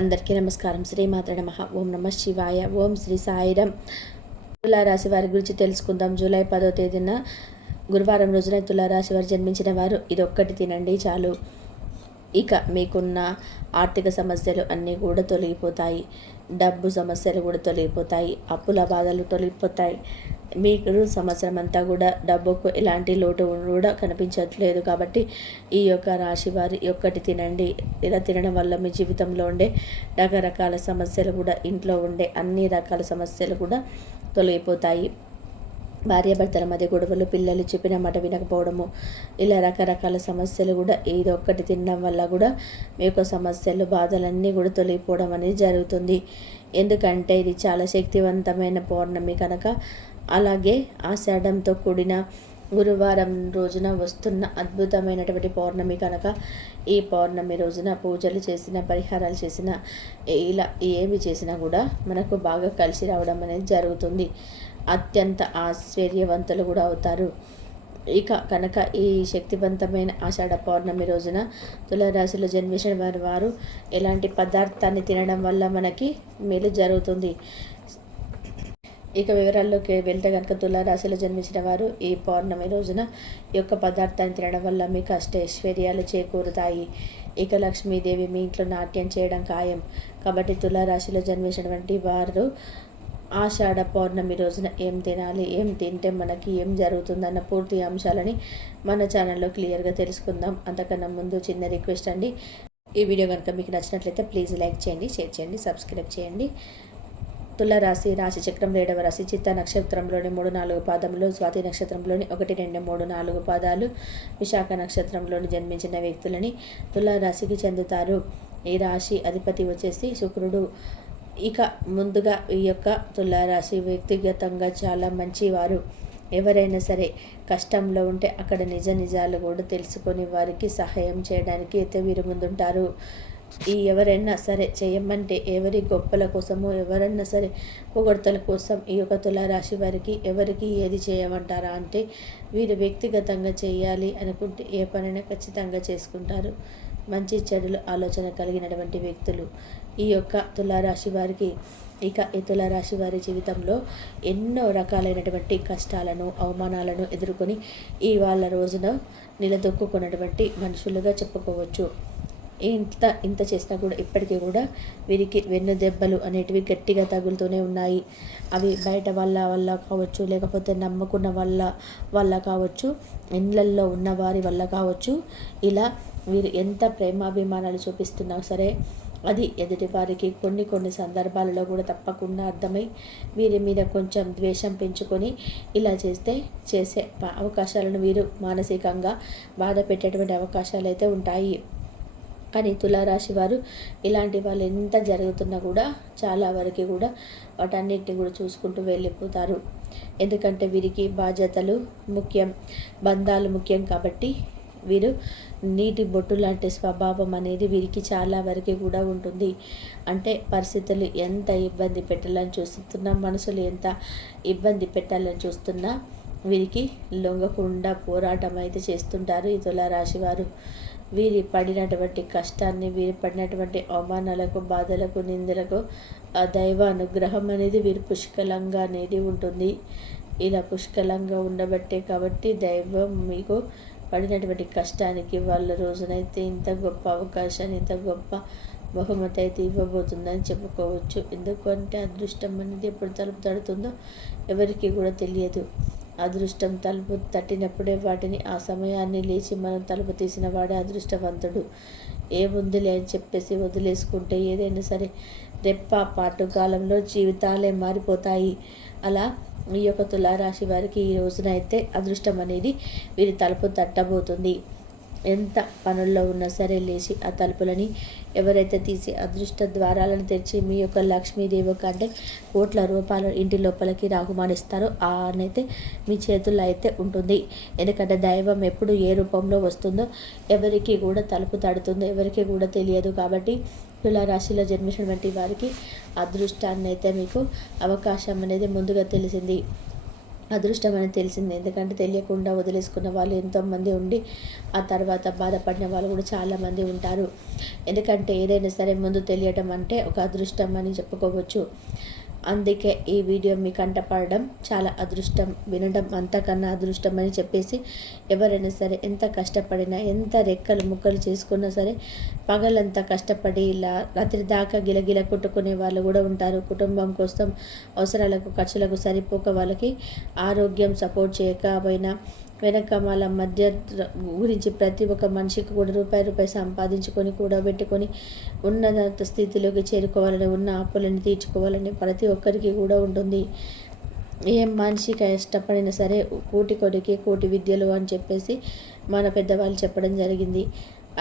అందరికీ నమస్కారం. శ్రీమాత్ర నమః. ఓం నమ శివాయ. ఓం శ్రీ సాయిరం. తులారాశి వారి గురించి తెలుసుకుందాం. జూలై 10వ తేదీన గురువారం రోజున తులారాశి వారు జన్మించిన వారు ఇదొక్కటి తినండి చాలు. ఇక మీకున్న ఆర్థిక సమస్యలు అన్నీ కూడా తొలగిపోతాయి. డబ్బు సమస్యలు కూడా తొలగిపోతాయి. అప్పుల బాధలు తొలగిపోతాయి. మీకు సంవత్సరం అంతా కూడా డబ్బుకు ఎలాంటి లోటు కూడా కనిపించట్లేదు. కాబట్టి ఈ యొక్క రాశి వారి ఒక్కటి తినండి. ఇలా తినడం వల్ల మీ జీవితంలో ఉండే రకరకాల సమస్యలు కూడా, ఇంట్లో ఉండే అన్ని రకాల సమస్యలు కూడా తొలగిపోతాయి. భార్యాభర్తల మధ్య గొడవలు, పిల్లలు చెప్పిన మాట వినకపోవడము, ఇలా రకరకాల సమస్యలు కూడా ఏదో ఒక్కటి తినడం వల్ల కూడా మీ యొక్క సమస్యలు, బాధలన్నీ కూడా తొలగిపోవడం అనేది జరుగుతుంది. ఎందుకంటే ఇది చాలా శక్తివంతమైన పౌర్ణమి కనుక, అలాగే ఆషాఢంతో కూడిన గురువారం రోజున వస్తున్న అద్భుతమైనటువంటి పౌర్ణమి కనుక, ఈ పౌర్ణమి రోజున పూజలు చేసిన, పరిహారాలు చేసిన, ఇలా ఏమి చేసినా కూడా మనకు బాగా కలిసి రావడం అనేది జరుగుతుంది. అత్యంత ఆశ్చర్యవంతులు కూడా అవుతారు. ఇక కనుక ఈ శక్తివంతమైన ఆషాఢ పౌర్ణమి రోజున తులారాశిలో జన్మించిన వారు ఎలాంటి పదార్థాన్ని తినడం వల్ల మనకి మేలు జరుగుతుంది. ఇక వివరాల్లోకి వెళ్తే కనుక, తులారాశిలో జన్మించిన వారు ఈ పౌర్ణమి రోజున ఈ యొక్క పదార్థాన్ని తినడం వల్ల మీకు అష్టైశ్వర్యాలు చేకూరుతాయి. ఇక లక్ష్మీదేవి మీ ఇంట్లో నాట్యం చేయడం ఖాయం. కాబట్టి తులారాశిలో జన్మించినటువంటి వారు ఆషాఢ పౌర్ణమి రోజున ఏం తినాలి, ఏం తింటే మనకి ఏం జరుగుతుందన్న పూర్తి అంశాలని మన ఛానల్లో క్లియర్గా తెలుసుకుందాం. అంతకన్నా ముందు చిన్న రిక్వెస్ట్ అండి, ఈ వీడియో కనుక మీకు నచ్చినట్లయితే ప్లీజ్ లైక్ చేయండి, షేర్ చేయండి, సబ్స్క్రైబ్ చేయండి. తులారాశి రాశి చక్రం 7వ రాశి. చిత్త నక్షత్రంలోని 3-4 పాదములు, స్వాతి నక్షత్రంలోని 1-2-3-4 పాదాలు, విశాఖ నక్షత్రంలోని జన్మించిన వ్యక్తులని తులారాశికి చెందుతారు. ఈ రాశి అధిపతి వచ్చేసి శుక్రుడు. ఇక ముందుగా ఈ యొక్క తులారాశి వ్యక్తిగతంగా చాలా మంచివారు. ఎవరైనా సరే కష్టంలో ఉంటే అక్కడ నిజాలు కూడా తెలుసుకొని వారికి సహాయం చేయడానికి అయితే వీరు ముందుంటారు. ఎవరైనా సరే చేయమంటే, ఎవరి గొప్పల కోసమో, ఎవరన్నా సరే పొగడ్తల కోసం ఈ యొక్క తులారాశి వారికి ఎవరికి ఏది చేయమంటారా అంటే, వీరు వ్యక్తిగతంగా చేయాలి అనుకుంటే ఏ పనైనా ఖచ్చితంగా చేసుకుంటారు. మంచి చెడులు ఆలోచన కలిగినటువంటి వ్యక్తులు ఈ యొక్క తులారాశి వారికి. ఇక ఈ తులారాశి వారి జీవితంలో ఎన్నో రకాలైనటువంటి కష్టాలను, అవమానాలను ఎదుర్కొని వాళ్ళ రోజున నిలదొక్కున్నటువంటి మనుషులుగా చెప్పుకోవచ్చు. ఇంత చేసినా కూడా ఇప్పటికీ కూడా వీరికి వెన్ను దెబ్బలు అనేటివి గట్టిగా తగులుతూనే ఉన్నాయి. అవి బయట వల్ల కావచ్చు, లేకపోతే నమ్ముకున్న వల్ల కావచ్చు, ఇళ్ళల్లో ఉన్న వారి వల్ల కావచ్చు. ఇలా వీరు ఎంత ప్రేమాభిమానాలు చూపిస్తున్నా సరే అది ఎదుటి వారికి కొన్ని సందర్భాలలో కూడా తప్పకుండా అర్థమై వీరి మీద కొంచెం ద్వేషం పెంచుకొని ఇలా చేసే అవకాశాలను వీరు మానసికంగా బాధ పెట్టేటువంటి అవకాశాలు అయితే ఉంటాయి. కానీ తులారాశి వారు ఇలాంటి వాళ్ళు ఎంత జరుగుతున్నా కూడా చాలా వరకు కూడా వాటన్నిటిని కూడా చూసుకుంటూ వెళ్ళిపోతారు. ఎందుకంటే వీరికి బాధ్యతలు ముఖ్యం, బంధాలు ముఖ్యం. కాబట్టి వీరు నీటి బొట్టు లాంటి స్వభావం అనేది వీరికి చాలా వరకు కూడా ఉంటుంది. అంటే పరిస్థితులు ఎంత ఇబ్బంది పెట్టాలని చూస్తున్నా, మనసులు ఎంత ఇబ్బంది పెట్టాలని చూస్తున్నా వీరికి లొంగకుండా పోరాటం అయితే చేస్తుంటారు ఈ తులారాశి వారు. వీరి పడినటువంటి కష్టాన్ని, వీరి పడినటువంటి అవమానాలకు, బాధలకు, నిందలకు ఆ దైవ అనుగ్రహం అనేది వీరి పుష్కలంగా అనేది ఉంటుంది. ఇలా పుష్కలంగా ఉండబట్టే కాబట్టి దైవం మీకు పడినటువంటి కష్టానికి వాళ్ళ రోజునైతే ఇంత గొప్ప అవకాశాన్ని, ఇంత గొప్ప బహుమతి అయితే ఇవ్వబోతుందని చెప్పుకోవచ్చు. ఎందుకంటే అదృష్టం అనేది ఎప్పుడు తలుపు తడుతుందో ఎవరికి కూడా తెలియదు. అదృష్టం తలుపు తట్టినప్పుడే వాటిని, ఆ సమయాన్ని లేచి మనం తలుపు తీసిన వాడే అదృష్టవంతుడు. ఏముందిలే అని చెప్పేసి వదిలేసుకుంటే ఏదైనా సరే రెప్ప పాటు కాలంలో జీవితాలే మారిపోతాయి. అలా ఈ యొక్క తులారాశి వారికి ఈ రోజున అయితే అదృష్టం అనేది వీరి తలుపు తట్టబోతుంది. ఎంత పనుల్లో ఉన్నా సరే లేచి ఆ తలుపులని ఎవరైతే తీసి అదృష్ట ద్వారాలను తెరిచి మీ యొక్క లక్ష్మీదేవి కంటే కోట్ల రూపాయలు ఇంటి లోపలికి రాకుమానిస్తారో అనైతే మీ చేతుల్లో అయితే ఉంటుంది. ఎందుకంటే దైవం ఎప్పుడు ఏ రూపంలో వస్తుందో ఎవరికి కూడా తలుపు తడుతుందో ఎవరికి కూడా తెలియదు. కాబట్టి తులారాశిలో జన్మించినటువంటి వారికి అదృష్టాన్ని అయితే మీకు అవకాశం అనేది ముందుగా తెలిసింది. అదృష్టం అని తెలిసింది. ఎందుకంటే తెలియకుండా వదిలేసుకున్న వాళ్ళు ఎంతోమంది ఉండి, ఆ తర్వాత బాధపడిన వాళ్ళు కూడా చాలామంది ఉంటారు. ఎందుకంటే ఏదైనా సరే ముందు తెలియడం అంటే ఒక అదృష్టం అని చెప్పుకోవచ్చు. అందుకే ఈ వీడియో మీ కంటపడడం చాలా అదృష్టం, వినడం అంతకన్నా అదృష్టం అని చెప్పేసి, ఎవరైనా సరే ఎంత కష్టపడినా, ఎంత రెక్కలు ముక్కలు చేసుకున్నా సరే, పగలంతా కష్టపడి ఇలా రాత్రి దాకా గిలగిల కొట్టుకునే వాళ్ళు కూడా ఉంటారు. కుటుంబం కోసం అవసరాలకు ఖర్చులకు సరిపోక వాళ్ళకి ఆరోగ్యం సపోర్ట్ చేయకపోయినా వెనక వాళ్ళ మధ్య గురించి ప్రతి ఒక్క మనిషికి కూడా రూపాయి సంపాదించుకొని కూడబెట్టుకొని ఉన్నత స్థితిలోకి చేరుకోవాలని, ఉన్న అప్పులను తీర్చుకోవాలని ప్రతి ఒక్కరికి కూడా ఉంటుంది. ఏ మనిషి కష్టపడినా సరే కూటి కొడుకి కోటి విద్యలు అని చెప్పేసి మన పెద్దవాళ్ళు చెప్పడం జరిగింది.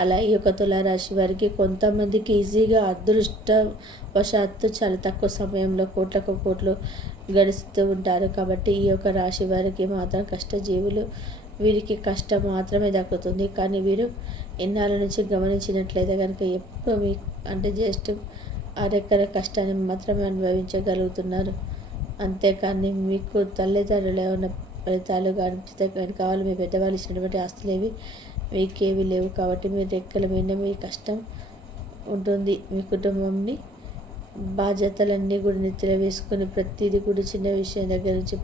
అలా ఈ యొక్క తులారాశి వారికి కొంతమందికి ఈజీగా అదృష్టవశాత్తు చాలా తక్కువ సమయంలో కోట్లకు కోట్లు గడుస్తూ ఉంటారు. కాబట్టి ఈ యొక్క రాశి వారికి మాత్రం కష్టజీవులు, వీరికి కష్టం మాత్రమే దక్కుతుంది. కానీ వీరు ఎన్నాళ్ళ నుంచి గమనించినట్లయితే కనుక ఎప్పుడు మీ అంటే జస్ట్ అరెక్కర కష్టాన్ని మాత్రమే అనుభవించగలుగుతున్నారు. అంతేకాని మీకు తల్లిదండ్రులు ఏమైనా ఫలితాలు కానీ కావాలి, మీ పెద్దవాళ్ళు ఇచ్చినటువంటి ఆస్తులేవి మీకేవి లేవు. కాబట్టి మీరు రెక్కల మీద మీ కష్టం ఉంటుంది. మీ కుటుంబంని బాధ్యతలన్నీ కూడా నెత్తిన వేసుకొని ప్రతిదీ కూడా చిన్న విషయం దగ్గర నుంచి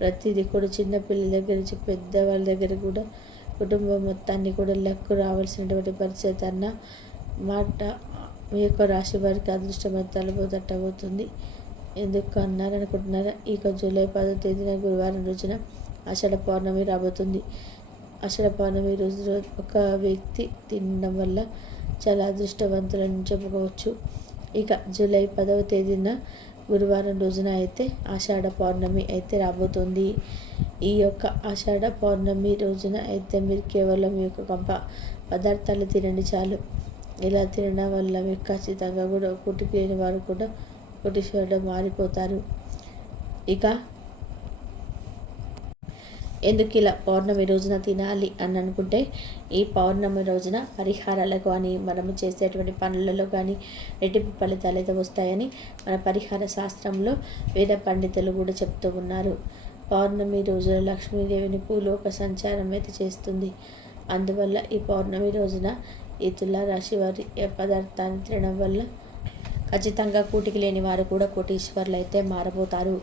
ప్రతిదీ కూడా చిన్న పిల్లల దగ్గర నుంచి పెద్దవాళ్ళ దగ్గర కూడా కుటుంబం మొత్తాన్ని కూడా లెక్కు రావాల్సినటువంటి పరిస్థితి అన్న మాట మీ యొక్క రాశి వారికి అదృష్టమైన తలుపు తట్టబోతుంది. ఎందుకు అన్నారనుకుంటున్నారా? ఇక జూలై 10వ తేదీన గురువారం రోజున ఆషాఢ పౌర్ణమి రాబోతుంది. ఆషాఢ పౌర్ణమి రోజు ఒక వ్యక్తి తినడం వల్ల చాలా అదృష్టవంతులని చెప్పుకోవచ్చు. ఇక జూలై 10వ తేదీన గురువారం రోజున అయితే ఆషాఢ పౌర్ణమి అయితే రాబోతుంది. ఈ యొక్క ఆషాఢ పౌర్ణమి రోజున అయితే మీరు కేవలం ఈ యొక్క పదార్థాలు తినండి చాలు. ఇలా తినడం వల్ల మీకు ఖచ్చితంగా కూడా పుట్టుకు లేని వారు కూడా కోటీశ్వరుడు మారిపోతారు. ఇక ఎందుకు ఇలా పౌర్ణమి రోజున తినాలి అని అనుకుంటే, ఈ పౌర్ణమి రోజున పరిహారాలకు కానీ మనము చేసేటువంటి పనులలో కానీ రెట్టింపు ఫలితాలు అయితే వస్తాయని మన పరిహార శాస్త్రంలో వేద పండితులు కూడా చెప్తూ ఉన్నారు. పౌర్ణమి రోజున లక్ష్మీదేవిని భూలోక సంచారం అయితే చేస్తుంది. అందువల్ల ఈ పౌర్ణమి రోజున ఈ తులారాశి వారి ఏ పదార్థాన్ని తినడం వల్ల ఖచ్చితంగా కూటికి లేని వారు కూడా కోటీశ్వర్లు అయితే మారబోతారు.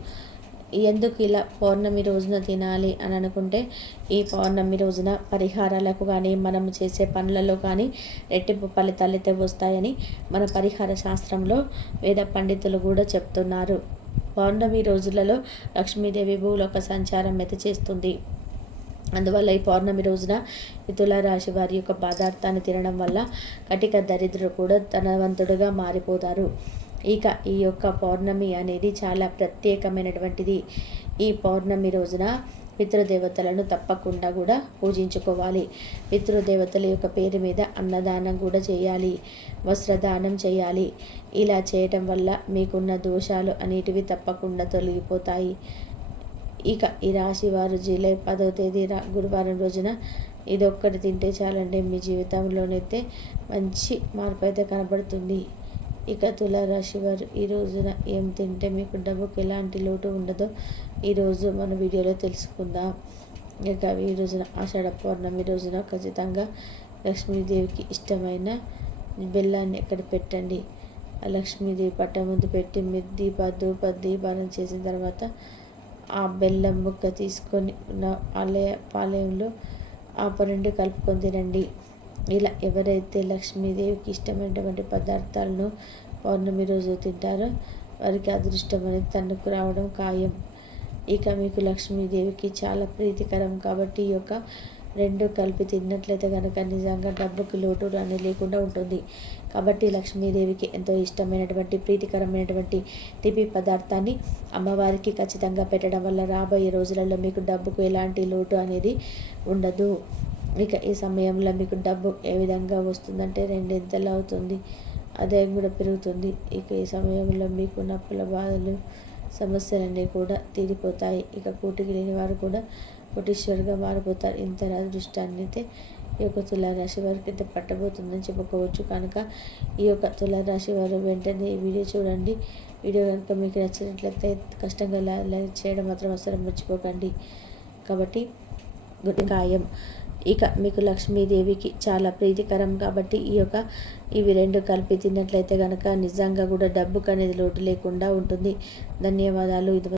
ఎందుకు ఇలా పౌర్ణమి రోజున తినాలి అని అనుకుంటే, ఈ పౌర్ణమి రోజున పరిహారాలకు కానీ మనం చేసే పనులలో కానీ రెట్టింపు ఫలితాలు అయితే వస్తాయని మన పరిహార శాస్త్రంలో వేద పండితులు కూడా చెప్తున్నారు. పౌర్ణమి రోజులలో లక్ష్మీదేవి భూలోక సంచారం అయితే చేస్తుంది. అందువల్ల ఈ పౌర్ణమి రోజున ఈ తులారాశి వారి యొక్క పదార్థాన్ని తినడం వల్ల కటిక దరిద్రుడు కూడా ధనవంతుడుగా మారిపోతారు. ఇక ఈ యొక్క పౌర్ణమి అనేది చాలా ప్రత్యేకమైనటువంటిది. ఈ పౌర్ణమి రోజున పితృదేవతలను తప్పకుండా కూడా పూజించుకోవాలి. పితృదేవతల యొక్క పేరు మీద అన్నదానం కూడా చేయాలి, వస్త్రదానం చేయాలి. ఇలా చేయటం వల్ల మీకున్న దోషాలు అనేటివి తప్పకుండా తొలగిపోతాయి. ఇక ఈ రాశి వారు జూలై 10వ తేదీ గురువారం రోజున ఇదొక్కటి తింటే చాలండి, మీ జీవితంలోనైతే మంచి మార్పు అయితే కనబడుతుంది. ఇక తులారాశి వారు ఈ రోజున ఏం తింటే మీకు డబ్బుకి ఎలాంటి లోటు ఉండదో ఈరోజు మన వీడియోలో తెలుసుకుందాం. ఇక ఈ రోజున ఆషాఢ పౌర్ణమి రోజున ఖచ్చితంగా లక్ష్మీదేవికి ఇష్టమైన బెల్లాన్ని ఎక్కడ పెట్టండి. ఆ లక్ష్మీదేవి పట్ట ముందు పెట్టి మీరు దీపాలను చేసిన తర్వాత ఆ బెల్లం ముక్క తీసుకొని పాలయంలో ఆ పన్నెండు కలుపుకొని తినండి. ఇలా ఎవరైతే లక్ష్మీదేవికి ఇష్టమైనటువంటి పదార్థాలను పౌర్ణమి రోజు తింటారో వారికి అదృష్టం అనేది తన్నుకు రావడం ఖాయం. ఇక మీకు లక్ష్మీదేవికి చాలా ప్రీతికరం కాబట్టి ఈ యొక్క రెండు కలిపి తిన్నట్లయితే కనుక నిజంగా డబ్బుకి లోటు రాని లేకుండా ఉంటుంది. కాబట్టి లక్ష్మీదేవికి ఎంతో ఇష్టమైనటువంటి ప్రీతికరమైనటువంటి తీపి పదార్థాన్ని అమ్మవారికి ఖచ్చితంగా పెట్టడం వల్ల రాబోయే రోజులలో మీకు డబ్బుకు ఎలాంటి లోటు అనేది ఉండదు. ఇక ఈ సమయంలో మీకు డబ్బు ఏ విధంగా వస్తుందంటే రెండింతలు అవుతుంది, ఆదాయం కూడా పెరుగుతుంది. ఇక ఈ సమయంలో మీకు నప్పుల బాధలు సమస్యలన్నీ కూడా తీరిపోతాయి. ఇక కూటికి లేని వారు కూడా కోటీశ్వరుగా మారిపోతారు. ఇంత అదృష్టాన్ని అయితే ఈ యొక్క తులారాశి వారికి అయితే పట్టబోతుందని చెప్పుకోవచ్చు. కనుక ఈ యొక్క తులారాశి వారు వెంటనే ఈ వీడియో చూడండి. వీడియో కనుక మీకు నచ్చినట్లయితే కష్టంగా లైక్ చేయడం మాత్రం అసలు మర్చిపోకండి. కాబట్టి ఖాయం. ఇక మీకు లక్ష్మీదేవికి చాలా ప్రీతికరం కాబట్టి ఇవి రెండు కలిపి తిన్నట్లయితే కనుక నిజంగా కూడా డబ్బుకు అనేది లోటు లేకుండా ఉంటుంది. ధన్యవాదాలు. ఇది